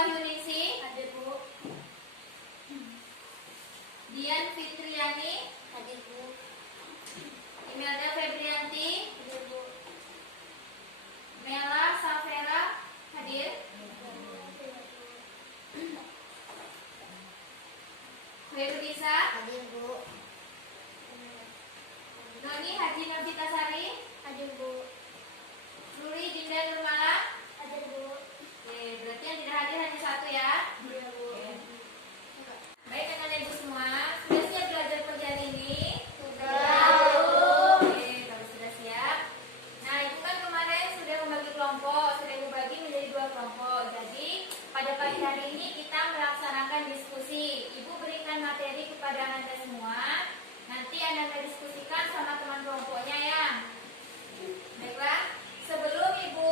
Wahyuningsih. Hadir Bu. Dian Fitriani. Hadir Bu. Imelda Febrianti. Hadir Bu. Mela Safera. Hadir. Khairunisa. Hadir Bu. Noni Haji Novitasari. Hadir Bu. Nuri Dinda Nurmala. Hadir Bu. Oke, berarti yang tidak hadir hanya satu ya. Hadir Bu. Baik anak ibu semua, sudah siap belajar kerja hari ini? Sudah. Oke, kalau sudah siap. Nah, ibu kan kemarin sudah membagi kelompok, sudah ibu bagi menjadi 2 kelompok. Jadi pada pagi hari ini kita melaksanakan diskusi. Ibu berikan materi kepada anda semua. Nanti anda diskusikan sama teman kelompoknya ya. Baiklah, sebelum ibu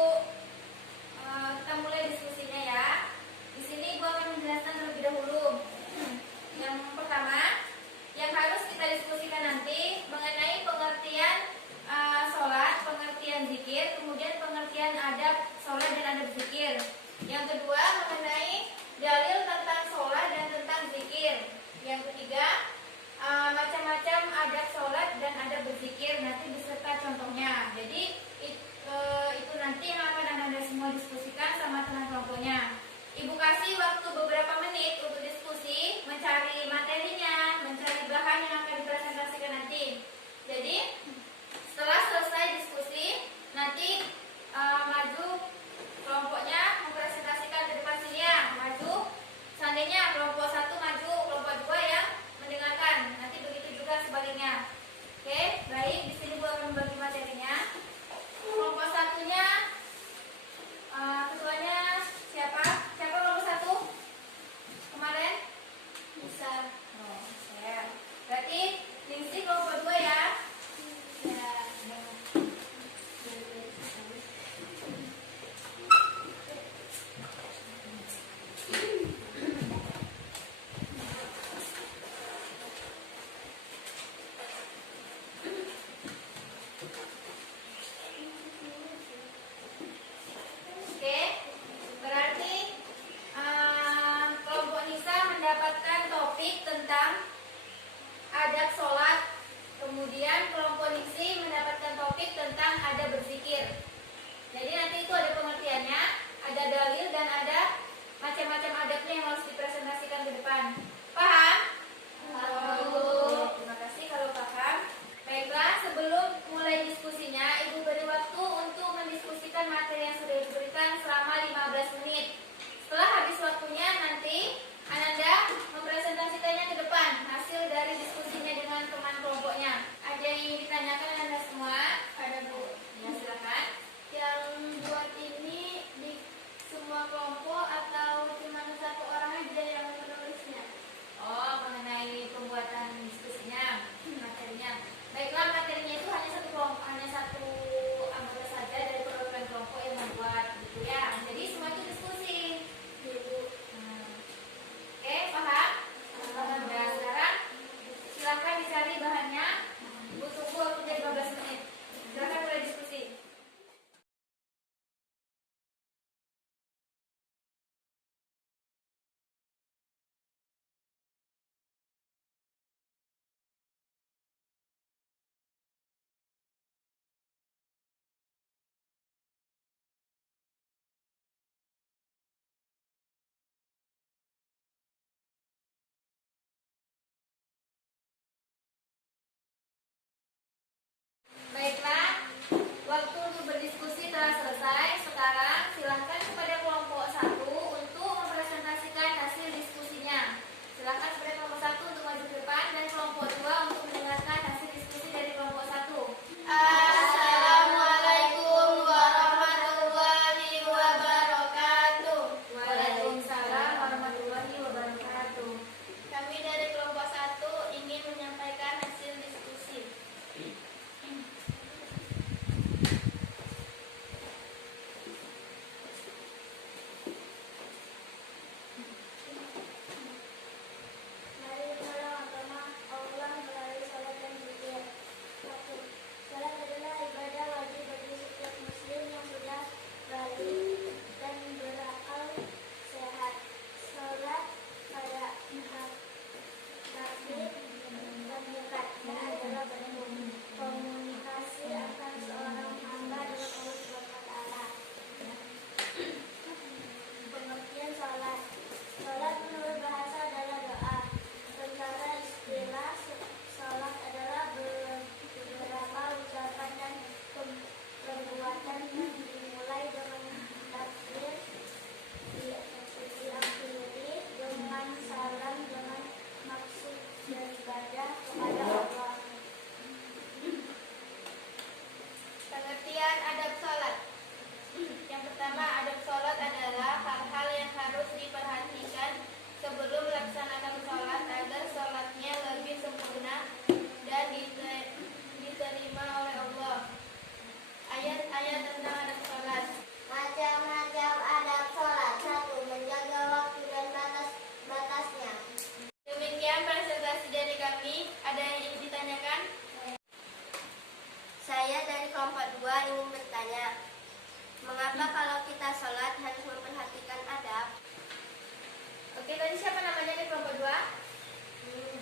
tadi siapa namanya di kelompok 2?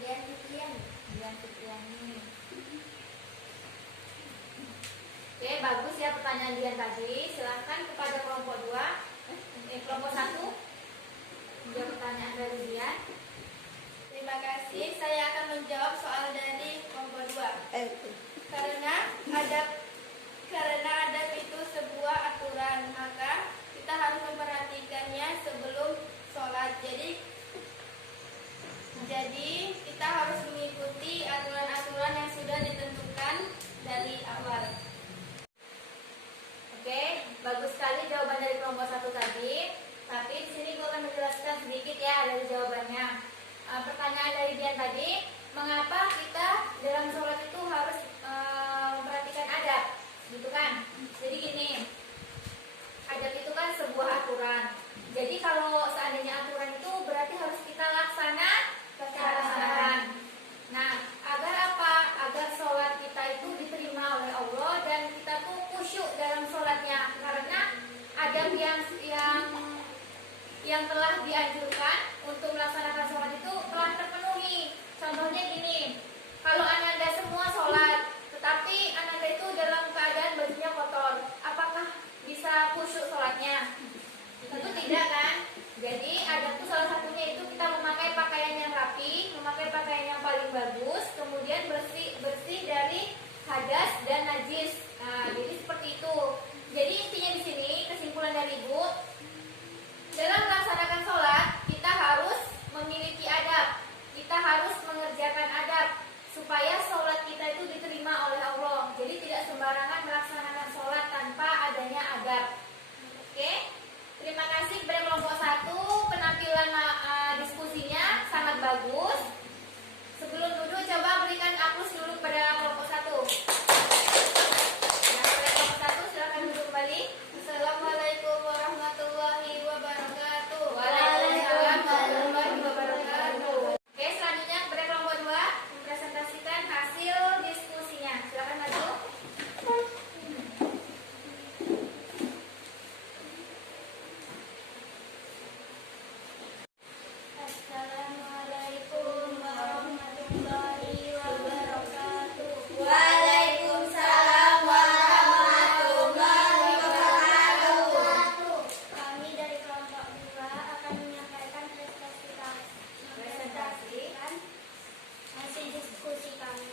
Dian Fitriani. Dian Fitriani. Oke, bagus ya pertanyaan Dian tadi. Silahkan kepada kelompok 2, kelompok 1. Menjawab pertanyaan dari Dian. Terima kasih. Saya akan menjawab soal dari kelompok 2. Karena adab itu sebuah aturan, maka kita harus memperhatikannya sebelum sholat. Jadi kita harus mengikuti aturan-aturan yang sudah ditentukan dari awal. Oke, bagus sekali jawaban dari kelompok 1 tadi. Tapi di sini gue akan menjelaskan sedikit ya dari jawabannya. Pertanyaan dari Dian tadi, mengapa kita dalam sholat itu harus memperhatikan adab, gitu kan? Jadi gini, adab itu kan sebuah aturan. Jadi kalau seandainya aturan itu berarti harus kita laksanakan. Nah, agar apa? Agar sholat kita itu diterima oleh Allah dan kita tuh khusyuk dalam sholatnya. Karena adab yang telah dianjurkan untuk melaksanakan sholat itu telah terpenuhi. Contohnya gini, kalau ananda semua sholat, tetapi ananda itu dalam keadaan bajunya kotor, apakah bisa khusyuk sholatnya? Tentu tidak kan? Jadi adab itu salah satunya itu kita memakai pakaian yang rapi, memakai pakaian yang paling bagus, kemudian bersih dari hadas dan najis. Nah, jadi seperti itu. Jadi intinya di sini kesimpulan dari Ibu, dalam melaksanakan sholat kita harus memiliki adab, kita harus mengerjakan adab supaya sholat kita itu diterima oleh Allah. Jadi tidak sembarangan melaksanakan sholat tanpa adanya adab. Oke? Terima kasih kepada kelompok 1, penampilan diskusinya sangat bagus. Sebelum duduk coba berikan aplaus dulu pada kelompok 1. Nah, pada kelompok 1 silakan duduk kembali. Assalamualaikum warahmatullahi wabarakatuh. Waalaikumsalam warahmatullahi wabarakatuh. Oke, selanjutnya kepada kelompok 2 mempresentasikan hasil diskusinya. Silakan maju. Assalamualaikum warahmatullahi wabarakatuh. Waalaikumsalam warahmatullahi wabarakatuh. Kami dari kelompok 2 akan menyampaikan presentasikan hasil diskusi kami.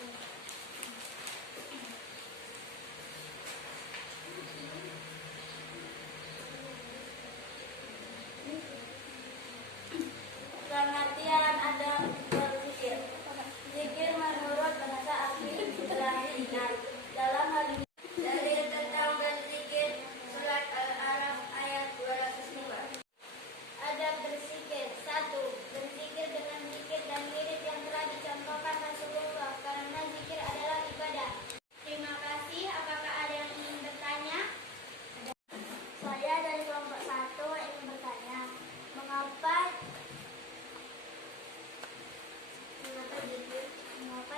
Pengertian ada berzikir. Zikir menurut bahasa asli berarti ingat. Dalam hal ini dalil tentang berzikir surat Al-Araf ayat 202. Ada berzikir. 1. Berzikir dengan zikir dan mirip yang telah dicontohkan Rasulullah karena zikir adalah ibadah. Terima kasih. Apakah ada yang ingin bertanya? Saya dari kelompok 1 ingin bertanya, mengapa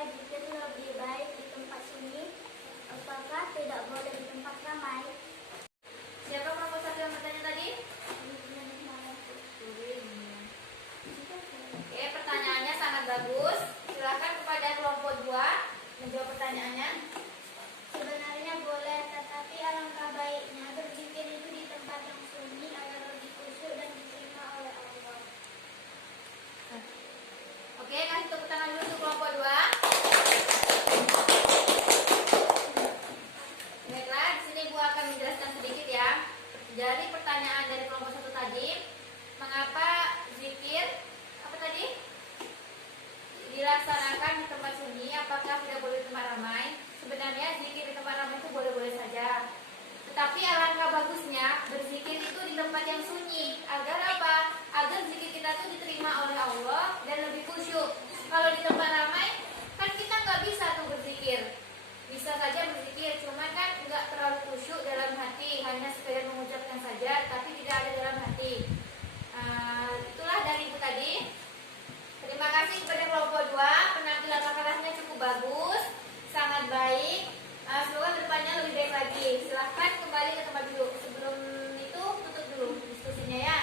zikir lebih baik di tempat sunyi? Apakah tidak boleh di tempat ramai? Siapa kelompok 1 yang bertanya tadi? Oke, pertanyaannya sangat bagus. Silakan kepada kelompok 2 menjawab pertanyaannya. Sebenarnya boleh, tetapi alangkah baiknya berzikir itu di tempat yang sunyi agar lebih khusyuk dan diterima oleh Allah. Oke, kasih tepuk tangan dulu untuk kelompok 2. Baiklah, di sini Bu akan menjelaskan sedikit ya. Dari pertanyaan dari kelompok 1 tadi, mengapa zikir apa tadi? Dilaksanakan di tempat sunyi, apakah tidak boleh di tempat ramai? Sebenarnya zikir di tempat ramai itu boleh-boleh saja. Tetapi alangkah bagusnya berzikir itu di tempat yang sunyi. Agar apa? Agar zikir kita itu diterima oleh Allah dan lebih khusyuk. Kalau di tempat ramai, kan kita nggak bisa tuh berzikir. Bisa saja berzikir, cuma kan nggak terlalu khusyuk dalam hati, hanya sekedar mengucapkan saja, tapi tidak ada dalam hati. Itulah dari Ibu tadi. Terima kasih kepada kelompok 2, penampilan makalahnya cukup bagus, sangat baik. Semoga kedepannya lebih baik lagi. Silahkan kembali ke tempat duduk. Sebelum itu tutup dulu diskusinya ya.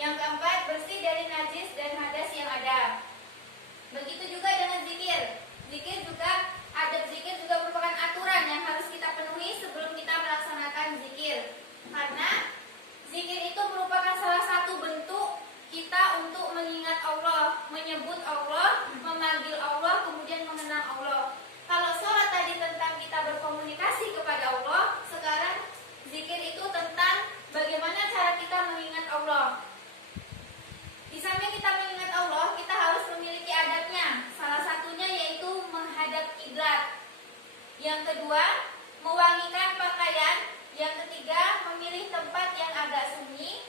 Yang keempat, bersih dari najis dan hadas yang ada. Begitu juga dengan zikir. Zikir juga, adab zikir juga merupakan aturan yang harus kita penuhi sebelum kita melaksanakan zikir. Karena zikir itu merupakan salah satu bentuk kita untuk mengingat Allah, menyebut Allah, memanggil Allah, kemudian mengenal Allah. Kalau sholat tadi tentang kita berkomunikasi kepada Allah, sekarang zikir itu tentang bagaimana cara kita mengingat Allah. Di samping kita mengingat Allah, kita harus memiliki adabnya. Salah satunya yaitu menghadap kiblat. Yang kedua, mewangikan pakaian. Yang ketiga, memilih tempat yang agak sunyi.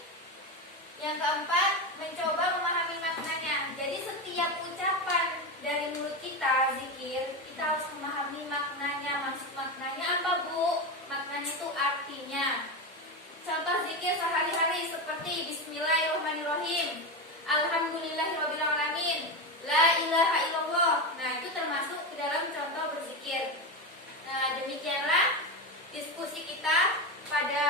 Yang keempat, mencoba memahami maknanya. Jadi setiap ucapan dari mulut kita, zikir, kita harus memahami maknanya. Maksud maknanya apa, Bu? Maknanya itu artinya. Contoh zikir sehari-hari seperti Bismillahirrahmanirrahim, Alhamdulillahirrahmanirrahim, La ilaha illallah. Nah, itu termasuk ke dalam contoh berzikir. Nah, demikianlah diskusi kita pada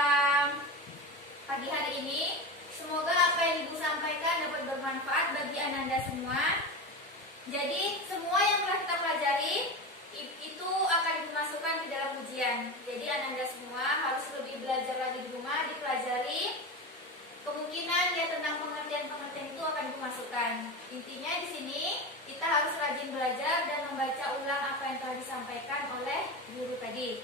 pagi hari ini. Semoga apa yang Ibu sampaikan dapat bermanfaat bagi Ananda semua. Jadi, semua yang telah kita pelajari itu akan dimasukkan ke dalam ujian. Jadi, Ananda semua harus lebih belajar lagi di rumah, dipelajari. Kemungkinan ya tentang pengertian-pengertian itu akan dimasukkan. Intinya di sini kita harus rajin belajar dan membaca ulang apa yang telah disampaikan oleh guru tadi.